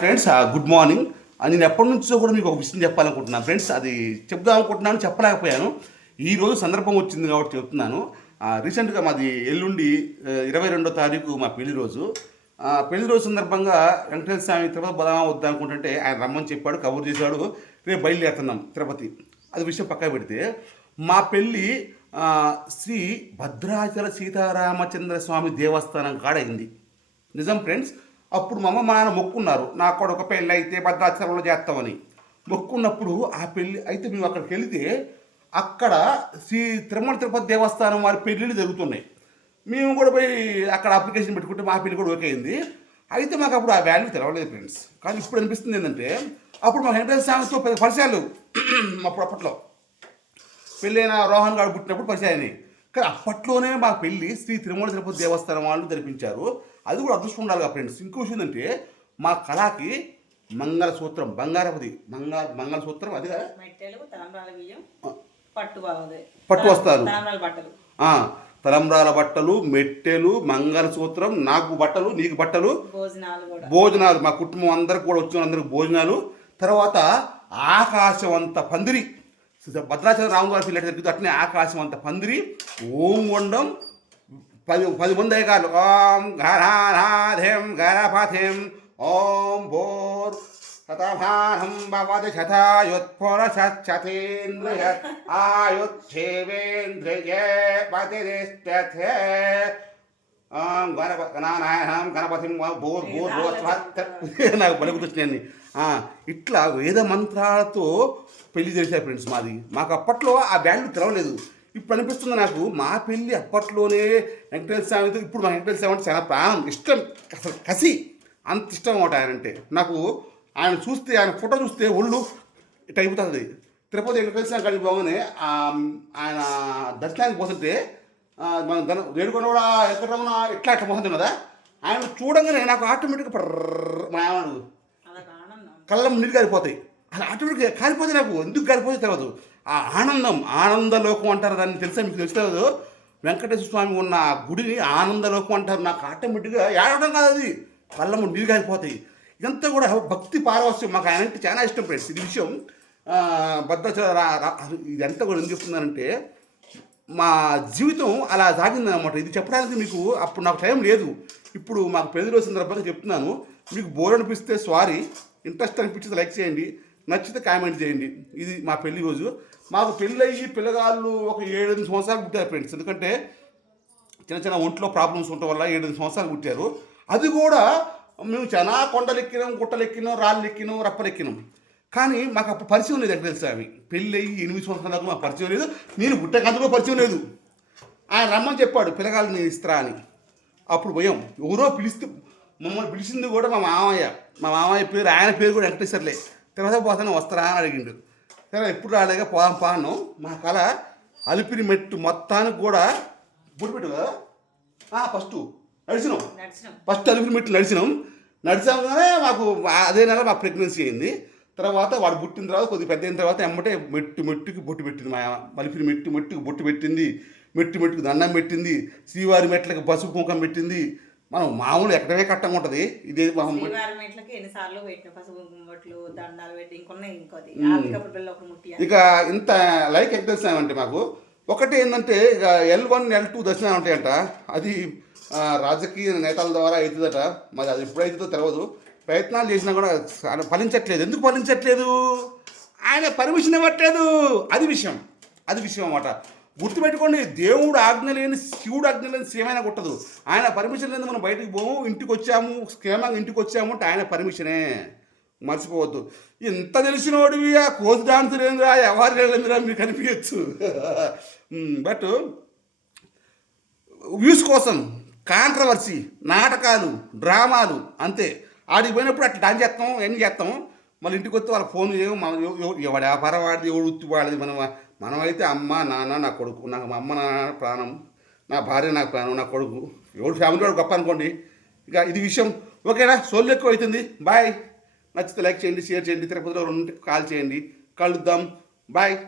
Friends good morning నేను ఎప్పటి నుంచో కూడా మీకు ఒక విషయం చెప్పాలనుకుంటున్నాను. ఫ్రెండ్స్ అది చెప్దాం అనుకుంటున్నాను చెప్పలేకపోయాను. ఈరోజు సందర్భం వచ్చింది కాబట్టి చెప్తున్నాను. రీసెంట్గా మాది ఎల్లుండి ఇరవై రెండో తారీఖు మా పెళ్ళి రోజు. పెళ్ళి రోజు సందర్భంగా వెంకటేశ్వర స్వామి తిరుపతి బదామా వద్దా అనుకుంటుంటే ఆయన రమ్మని చెప్పాడు కబుర్ చేశాడు. రేపు బయలుదేరుతున్నాం తిరుపతి. అది విషయం పక్క పెడితే మా పెళ్ళి శ్రీ భద్రాచల సీతారామచంద్ర స్వామి దేవస్థానం కాడైంది. నిజం ఫ్రెండ్స్ అప్పుడు మా అమ్మ మా నాన్న మొక్కున్నారు నా కొడుకు పెళ్ళి అయితే భద్రాచలంలో చేస్తామని. మొక్కున్నప్పుడు ఆ పెళ్ళి అయితే మేము అక్కడికి వెళితే అక్కడ శ్రీ తిరుమల తిరుపతి దేవస్థానం వారి పెళ్ళిళ్ళు జరుగుతున్నాయి. మేము కూడా పోయి అక్కడ అప్లికేషన్ పెట్టుకుంటే మా పెళ్ళి కూడా ఓకే అయింది. అయితే మాకు అప్పుడు ఆ వాల్యూ తెలవలేదు ఫ్రెండ్స్ కానీ ఇప్పుడు అనిపిస్తుంది ఏంటంటే అప్పుడు మా వెంకటేశ్వర స్వామితో పెద్ద పరిచయాలు అప్పుడు అప్పట్లో. పెళ్ళైన రోహన్ గారు పుట్టినప్పుడు పరిచయం అయినాయి. కానీ అప్పట్లోనే మా పెళ్ళి శ్రీ తిరుమల తిరుపతి దేవస్థానం వాళ్ళు జరిపించారు. అది కూడా అదృష్టం ఉండాలి ఫ్రెండ్స్. ఇంకో విషయం ఏంటంటే మా కళాకి మంగళసూత్రం బంగారపది మంగళ మంగళసూత్రం అది పట్టు వస్తారు. తలంబ్రాల బట్టలు. మెట్టెలు మంగళసూత్రం నాకు బట్టలు నీకు బట్టలు భోజనాలు మా కుటుంబం అందరికి కూడా వచ్చిన అందరికి భోజనాలు. తర్వాత ఆకాశం అంత పందిరి భద్రాచలం రామగారు పిల్లటి జరిగింది అట్నే ఆకాశం అంత పందిరి ఓం వండం పది పది మంది అయ్యగారు ఓం గరాధేం గరపథిం ఓం భోర్ శతభానం భవతి శతాయుత్పుర సత్యతేంద్రియ ఆయుచ్ఛేవేంద్రియే పతిరిష్టతే ఆం గణప గణానాయనం గణపతిం బోర్ నాకు పలుకుతున్నాయండి ఇట్లా వేద మంత్రాలతో పెళ్ళి చేశారు ఫ్రెండ్స్ మాది. మాకు అప్పట్లో ఆ బ్యాండ్ తెరవలేదు ఇప్పుడు అనిపిస్తుంది నాకు మా పెళ్ళి అప్పట్లోనే వెంకటేశ్వర స్వామితో ఇప్పుడు మా వెంకటేశ్వర స్వామి అంటే చాలా ప్రాణం ఇష్టం అసలు కసి. అంత ఇష్టం అన్నమాట ఆయన అంటే నాకు ఆయన చూస్తే ఆయన ఫోటో చూస్తే ఒళ్ళు ఇట్ అయిపోతుంది. తిరుపతి వెంకటేశ్వర స్వామి కాడికి ఆయన దర్శనానికి పోతుంటే మన ధన వేడుకొని కూడా ఎక్కడమన్నా ఇట్లా ఇట్లా పోతుంది కదా ఆయన చూడంగానే నాకు ఆటోమేటిక్గా పర్ర మా ఆనందం కళ్ళం నీళ్ళు కారిపోతాయి అది ఆటోమేటిక్గా కారిపోతే నాకు. ఎందుకు కారిపోతే తెలియదు ఆ ఆనందం ఆనందలోకం అంటారు దాన్ని తెలుసా మీకు తెలుసు తెలియదు వెంకటేశ్వర స్వామి ఉన్న ఆ గుడిని ఆనందలోకం అంటారు. నాకు ఆటోమేటిక్గా ఏడవడం కాదు అది. కళ్ళము నీళ్ళు కారిపోతాయి ఇదంతా కూడా భక్తి పారవస్యం మాకు ఆయన అంటే చాలా ఇష్టం ఫ్రెండ్స్. ఇది విషయం. భద్రాచల ఇదంతా కూడా ఏం చెప్తున్నానంటే మా జీవితం అలా సాగిందనమాట ఇది చెప్పడానికి మీకు అప్పుడు నాకు టైం లేదు. ఇప్పుడు మాకు పెళ్ళి రోజు సందర్భంగా చెప్తున్నాను. మీకు బోర్ అనిపిస్తే సారీ ఇంట్రెస్ట్ అనిపించితే లైక్ చేయండి. నచ్చితే కామెంట్ చేయండి. ఇది మా పెళ్ళి రోజు. మాకు పెళ్ళి అయ్యి పిల్లగాళ్ళు ఒక ఏడెనిమిది సంవత్సరాలు పుట్టారు ఫ్రెండ్స్ ఎందుకంటే చిన్న చిన్న ఒంట్లో ప్రాబ్లమ్స్ ఉండటం వల్ల ఏడెనిమిది సంవత్సరాలు పుట్టారు. అది కూడా మేము చాలా కొండలు ఎక్కినాం గుట్టలు ఎక్కినాం రాళ్ళు ఎక్కినాం రప్పలు ఎక్కినాం కానీ మాకు అప్పుడు పరిచయం లేదు ఎక్కడ తెలుసా అవి? పెళ్ళి అయ్యి ఎనిమిది సంవత్సరాల దాకా మాకు పరిచయం లేదు. నేను పుట్టకందుకు పరిచయం లేదు. ఆయన రమ్మని చెప్పాడు పిల్లగాళ్ళని ఇస్తారా అని. అప్పుడు పోయాం. ఎవరో పిలిస్తే మమ్మల్ని పిలిచింది కూడా మా మామయ్య. మా మామయ్య పేరు ఆయన పేరు కూడా వెంకటేశ్వర్లే. తర్వాత పోతాను వస్తారా అని అడిగిండు. సరే ఎప్పుడు రాలేగా పోదాం పాను మా కళ అలిపిరి మెట్టు మొత్తానికి కూడా బుడిపెట్టు కదా? ఫస్ట్ నడిచినాం. ఫస్ట్ అలిపిరి మెట్లు నడిచినాం. నడిచాగానే మాకు అదే నెల మాకు ప్రెగ్నెన్సీ అయింది. తర్వాత వాడు పుట్టిన తర్వాత కొద్దిగా పెద్ద అయిన తర్వాత ఎమ్మటే మెట్టు మెట్టుకి బొట్టు పెట్టింది మా మలిపిరి మెట్టు మెట్టుకి బొట్టు పెట్టింది. మెట్టు మెట్టుకు దండం పెట్టింది. శ్రీవారి మెట్లకి పసుపు కుంకం పెట్టింది. మనం మామూలు ఎక్కడమే కట్టంగా ఉంటుంది. ఇదే ఇక ఇంత లైక్ ఎక్కడ దర్శనం మాకు ఒకటి ఏంటంటే ఇక ఎల్ వన్ ఎల్ టూ దర్శనాలు ఉంటాయంట. అది రాజకీయ నేతల ద్వారా అవుతుందట మరి అది ఎప్పుడైతుందో తెలియదు ప్రయత్నాలు చేసినా కూడా ఆయన ఫలించట్లేదు. ఎందుకు ఫలించట్లేదు? ఆయన పర్మిషన్ ఇవ్వట్లేదు. అది విషయం. అది విషయం అన్నమాట. గుర్తుపెట్టుకోండి దేవుడు ఆజ్ఞ లేని శివుడు ఆజ్ఞ లేని సేమైనా కొట్టదు. ఆయన పర్మిషన్ లేదు మనం బయటకు పోము ఇంటికి వచ్చాము క్షేమంగా ఇంటికి వచ్చాము అంటే ఆయన పర్మిషనే. మర్చిపోవద్దు. ఎంత తెలిసినోడివి ఆ కోతి డాన్స్ లేదురా ఎవరు లేదురా మీకు కనిపించచ్చు బట్ వ్యూస్ కోసం కాంట్రవర్సీ నాటకాలు డ్రామాలు అంతే. ఆడికి పోయినప్పుడు అట్లా డాన్స్ చేస్తాం ఏం చేస్తాం? మళ్ళీ ఇంటికి వస్తే వాళ్ళకి ఫోన్ చేయము. మనం వ్యాపారం వాడిది ఎవడు ఉత్తి వాడిది? మనం మనమైతే అమ్మ నాన్న నా కొడుకు. నాకు మా అమ్మ నాన్న ప్రాణం. నా భార్య నాకు ప్రాణం నా కొడుకు. ఎవడు ఫ్యామిలీ వాడు గొప్ప అనుకోండి. ఇక ఇది విషయం. ఓకేనా? సోల్ ఎక్కువ అవుతుంది. బాయ్. నచ్చితే లైక్ చేయండి షేర్ చేయండి. తిరుపతిలో రెండు కాల్ చేయండి. కలుద్దాం. బాయ్.